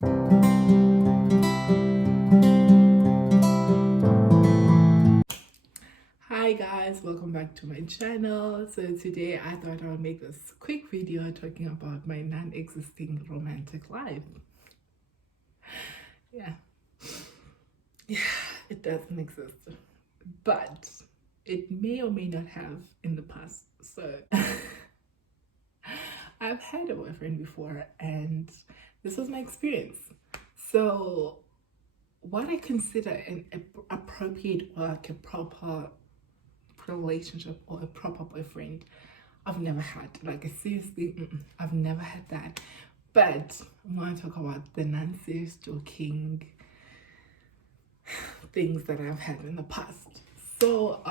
Hi guys, welcome back to my channel. So today I thought I would make this quick video talking about my non-existing romantic life. Yeah, it doesn't exist, but it may or may not have in the past. So I've had a boyfriend before and this was my experience. So what I consider an appropriate or like a proper relationship or a proper boyfriend, I've never had. Like, seriously, I've never had that. But I'm going to talk about the non-serious joking things that I've had in the past. So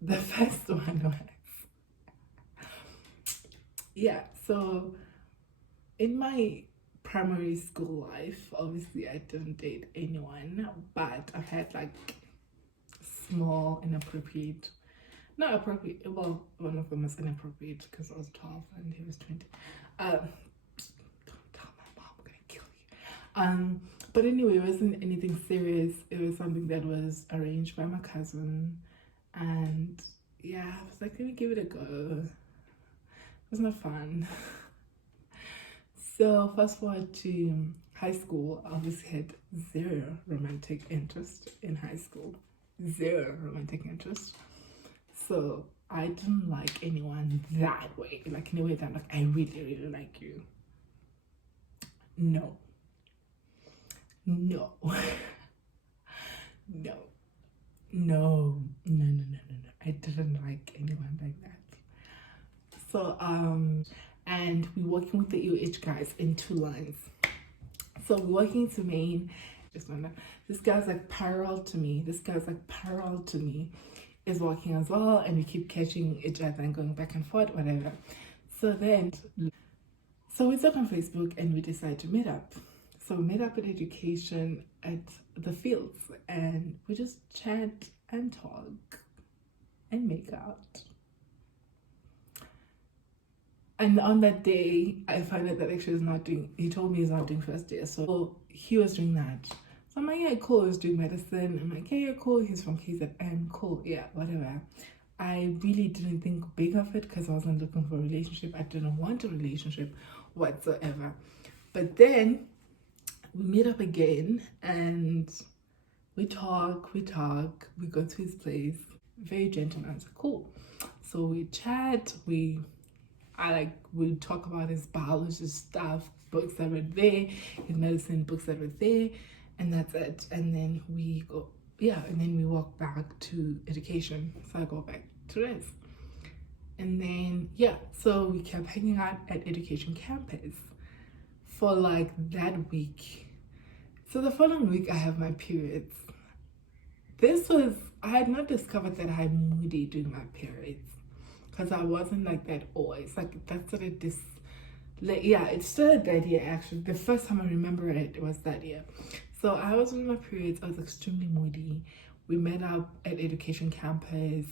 the first one was, so in my primary school life, obviously I didn't date anyone, but I've had like small inappropriate, not appropriate, well, one of them was inappropriate because I was 12 and he was 20. Don't tell my mom, I'm gonna kill you. But anyway, it wasn't anything serious. It was something that was arranged by my cousin, and yeah, I was like, let me give it a go. It was not fun. So fast forward to high school, I obviously had zero romantic interest in high school. Zero romantic interest. So I didn't like anyone that way, like in a way that like I really, really like you. No. No. No. No. No, no, no, no, no. I didn't like anyone like that. So and we're working with the EOH guys in 2 lines. So we're working to main. This guy's like parallel to me. This guy's like parallel to me. Is walking as well, and we keep catching each other and going back and forth, whatever. So we talk on Facebook and we decide to meet up. So we met up at education at the fields and we just chat and talk and make out. And on that day, I found out that actually he told me he's not doing first year. So he was doing that. So I'm like, yeah, cool, he's doing medicine. I'm like, yeah, cool, he's from KZN, cool, yeah, whatever. I really didn't think big of it because I wasn't looking for a relationship. I didn't want a relationship whatsoever. But then we meet up again and we talk, we go to his place. Very gentleman, so cool. So we chat, we talk about his biology stuff, books that were there, his medicine books that were there, and that's it. And then we go, and then we walk back to education. So I go back to this. And then, so we kept hanging out at education campus for like that week. So the following week, I have my periods. I had not discovered that I had moody during my periods because I wasn't like that always. Like that started it started that year actually. The first time I remember it was that year. So I was in my periods. I was extremely moody. We met up at education campus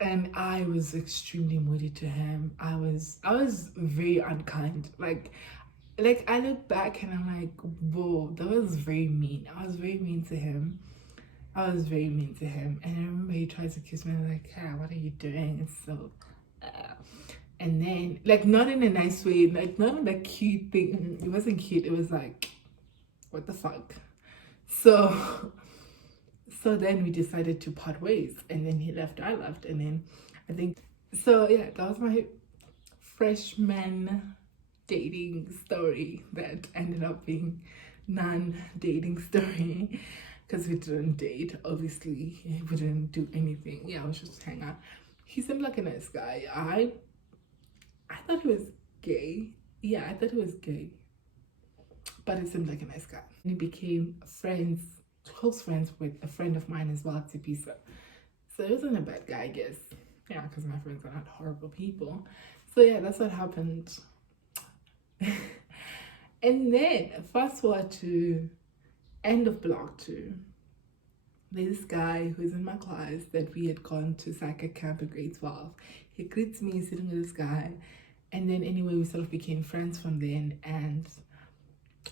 and I was extremely moody to him. I was very unkind. Like I look back and I'm like, whoa, that was very mean. I was very mean to him. And I remember he tries to kiss me and I'm like, yeah, what are you doing? It's so and then like not in a nice way, like not in a cute thing. It wasn't cute. It was like, what the fuck? So then we decided to part ways, and then he left, I left, and then I think so. Yeah, that was my freshman dating story that ended up being non-dating story because we didn't date. Obviously, we didn't do anything. Yeah, I was just hang out. He seemed like a nice guy. I thought he was gay. Yeah, I thought he was gay, but he seemed like a nice guy. We became close friends with a friend of mine as well, Tipisa. So he wasn't a bad guy, I guess. Yeah, because my friends are not horrible people. So yeah, that's what happened. And then fast forward to end of block 2. There's this guy who's in my class that we had gone to psychic camp in grade 12. He greets me sitting with this guy, and then anyway we sort of became friends from then. And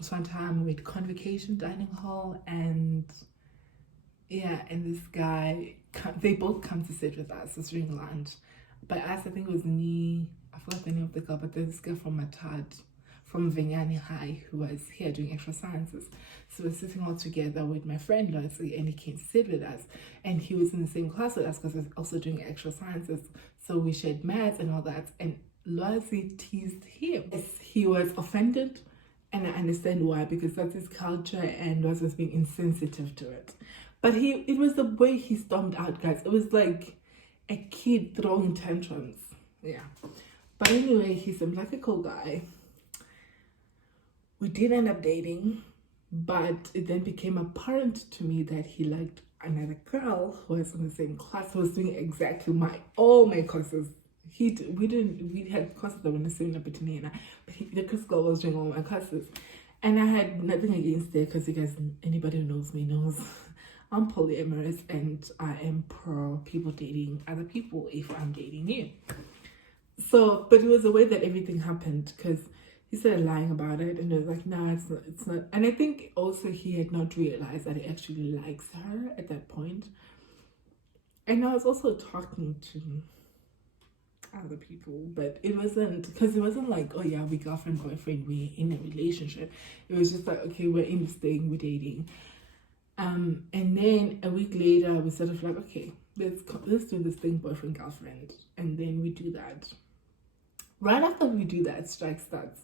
So one time we had convocation dining hall, and yeah, and this guy, they both come to sit with us. It's during lunch. But us, I think it was me, I forgot the name of the girl, but there's this girl from Matad, from Vinyani High, who was here doing extra sciences. So we're sitting all together with my friend Loyalty, and he came to sit with us. And he was in the same class with us because he was also doing extra sciences. So we shared maths and all that. And Loyalty teased him. He was offended, and I understand why, because that's his culture, and was just being insensitive to it. But it was the way he stormed out, guys. It was like a kid throwing tantrums. Yeah. But anyway, he seemed like a cool guy. We did end up dating, but it then became apparent to me that he liked another girl who was in the same class, who was doing exactly all my courses. We had courses that were the same between me, but this girl was doing all my classes. And I had nothing against it, because you guys, anybody who knows me knows I'm polyamorous, and I am pro people dating other people if I'm dating you. So, but it was the way that everything happened, because he started lying about it, and it was like, nah, it's not. And I think also he had not realized that he actually likes her at that point. And I was also talking to other people, but it wasn't like, oh yeah, we girlfriend, boyfriend, we're in a relationship. It was just like, okay, we're in this thing, we're dating. And then a week later, we sort of like, okay, let's do this thing, boyfriend, girlfriend. And then we do that. Right after we do that, strike starts.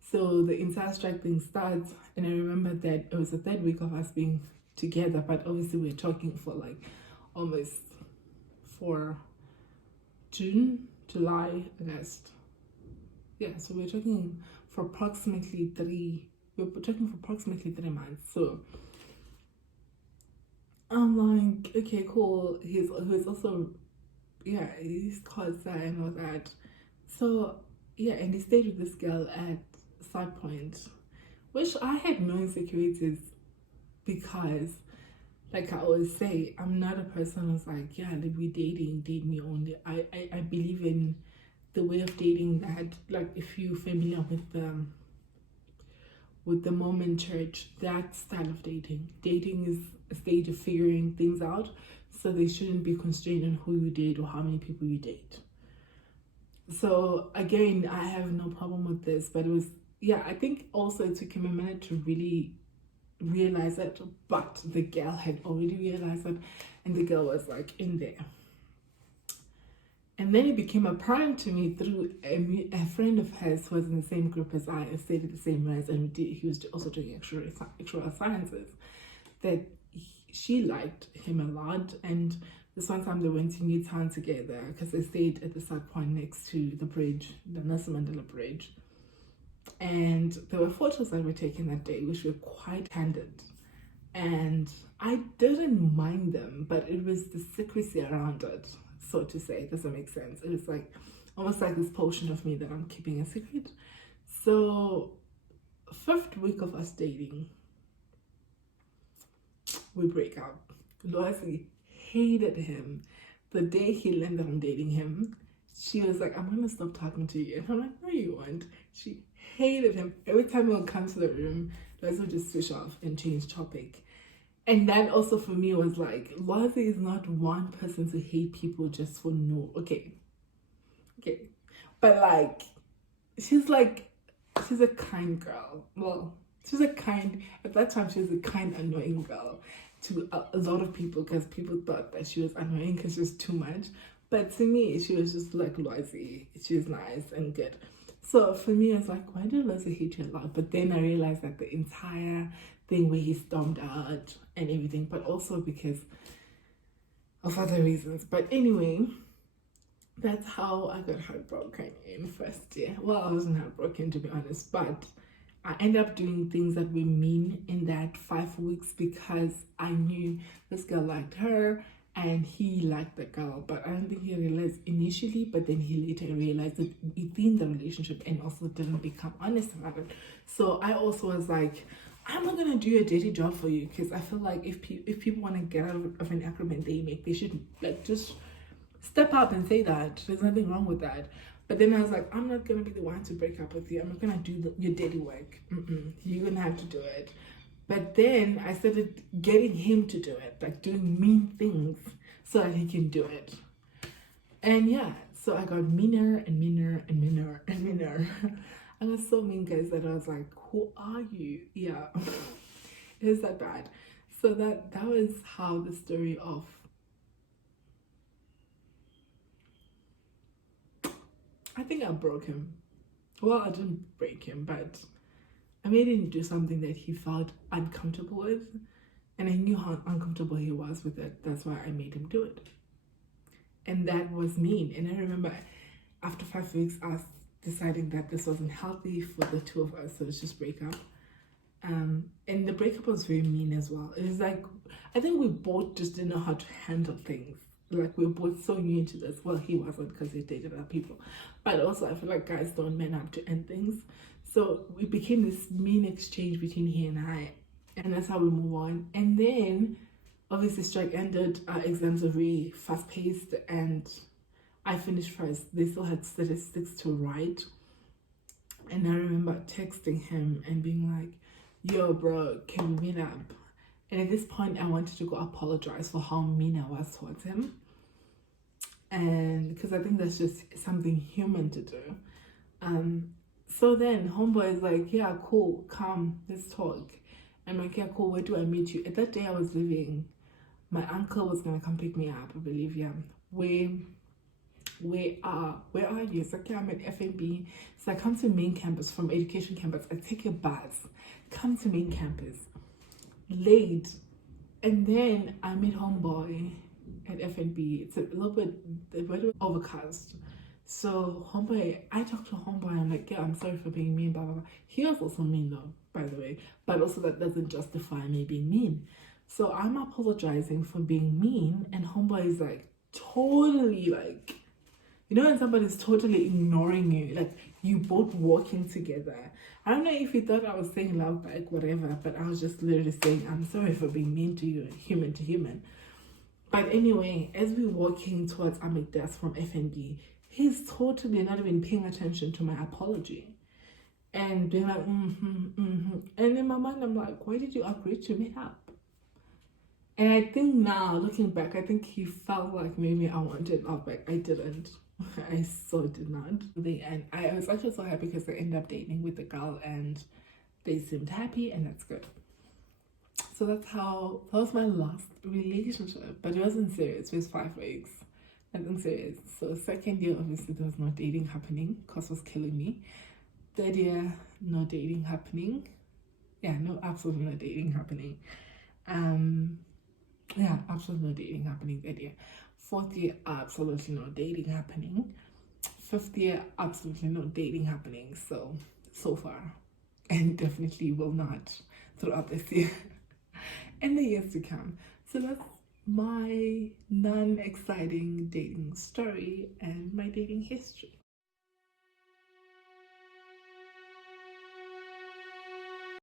So the entire strike thing starts. And I remember that it was the third week of us being together, but obviously we're talking for like almost for June, July, August. Yeah, so we're talking for approximately 3 months. So I'm like, okay, cool. He's also, yeah, he's cousin and all that. So yeah, and he stayed with this girl at South Point, which I had no insecurities, because, like I always say, I'm not a person who's like, yeah, let me dating, date me only. I believe in the way of dating that, like, if you're familiar with the Mormon church, that style of dating is a stage of figuring things out, so they shouldn't be constrained on who you date or how many people you date. So again, I have no problem with this, but it was, yeah, I think also it took him a minute to really realize it, but the girl had already realized it, and the girl was like in there. And then it became apparent to me through a friend of hers who was in the same group as I, stayed at the same res, and he was also doing extra sciences, that she liked him a lot. And this one time they went to Newtown together, because they stayed at the South Point next to the bridge, the Nelson Mandela Bridge. And there were photos that were taken that day, which were quite candid. And I didn't mind them, but it was the secrecy around it, so to say. Does that make sense? It was like almost like this portion of me that I'm keeping a secret. So 5th week of us dating, we break up. Loyalty hated him. The day he learned that I'm dating him, she was like, I'm gonna stop talking to you. And I'm like, no, you won't. She hated him. Every time he would come to the room, Loyalty would just switch off and change topic. And that also for me was like, Loyalty is not one person to hate people just for no. Okay. But like, she's a kind girl. Well, at that time, she was a kind, annoying girl to a lot of people, because people thought that she was annoying because she was too much. But to me, she was just like Loyalty. She was nice and good. So for me, I was like, why did Loyalty hate you a lot? But then I realized that the entire thing where he stormed out and everything, but also because of other reasons. But anyway, that's how I got heartbroken in first year. Well, I wasn't heartbroken, to be honest, but I ended up doing things that were mean in that 5 weeks, because I knew this girl liked her and he liked the girl, but I don't think he realized initially, but then he later realized it within the relationship, and also didn't become honest about it. So I also was like, I'm not gonna do a dirty job for you, because I feel like if people want to get out of an agreement they make, they should like just step up and say that. There's nothing wrong with that. But then I was like, I'm not gonna be the one to break up with you. I'm not gonna do your dirty work. You're gonna have to do it. But then I started getting him to do it, like doing mean things so that he can do it. And yeah, so I got meaner and meaner and meaner and meaner. I was so mean, guys, that I was like, who are you? Yeah, it is that bad. So that was how the story of, I think I broke him. Well, I didn't break him, but I made him do something that he felt uncomfortable with. And I knew how uncomfortable he was with it. That's why I made him do it. And that was mean. And I remember after 5 weeks, us deciding that this wasn't healthy for the two of us, so let's just break up. And the breakup was very mean as well. It was like, I think we both just didn't know how to handle things. Like, we were both so new into this. Well, he wasn't, because he dated other people. But also, I feel like guys don't man up to end things. So it became this mean exchange between he and I. And that's how we move on. And then, obviously, strike ended. Our exams were really fast-paced. And I finished first. They still had statistics to write. And I remember texting him and being like, yo, bro, can we meet up? And at this point, I wanted to go apologize for how mean I was towards him. And because I think that's just something human to do. So then homeboy is like, yeah, cool, come, let's talk. I'm like, yeah, cool, where do I meet you? At that day I was leaving. My uncle was gonna come pick me up, I believe, yeah. Where are you? It's like, yeah, I'm at FNB. So I come to main campus from education campus. I take a bus, come to main campus, late. And then I meet homeboy at FNB. It's a little bit overcast. So homeboy, I talked to homeboy. I'm like, yeah, I'm sorry for being mean, blah, blah, blah. He was also mean though, by the way. But also that doesn't justify me being mean. So I'm apologizing for being mean. And homeboy is like, totally like, you know when somebody's totally ignoring you, like you both walking together. I don't know if he thought I was saying love back, whatever, but I was just literally saying, I'm sorry for being mean to you, human to human. But anyway, as we're walking towards Amigdas from FNB, he's totally not even paying attention to my apology. And being like, And in my mind, I'm like, why did you agree to meet up? And I think now, looking back, I think he felt like maybe I wanted love back. I didn't. I so did not. And I was actually so happy because they ended up dating with the girl and they seemed happy, and that's good. So that was my last relationship, but it wasn't serious. It was 5 weeks. Nothing serious. So second year, obviously, there was no dating happening because it was killing me. Third year, no dating happening. Yeah, no, absolutely no dating happening. Yeah, absolutely no dating happening that year. Fourth year, absolutely no dating happening. Fifth year, absolutely no dating happening. So far, and definitely will not throughout this year and the years to come. So that's my non-exciting dating story and my dating history.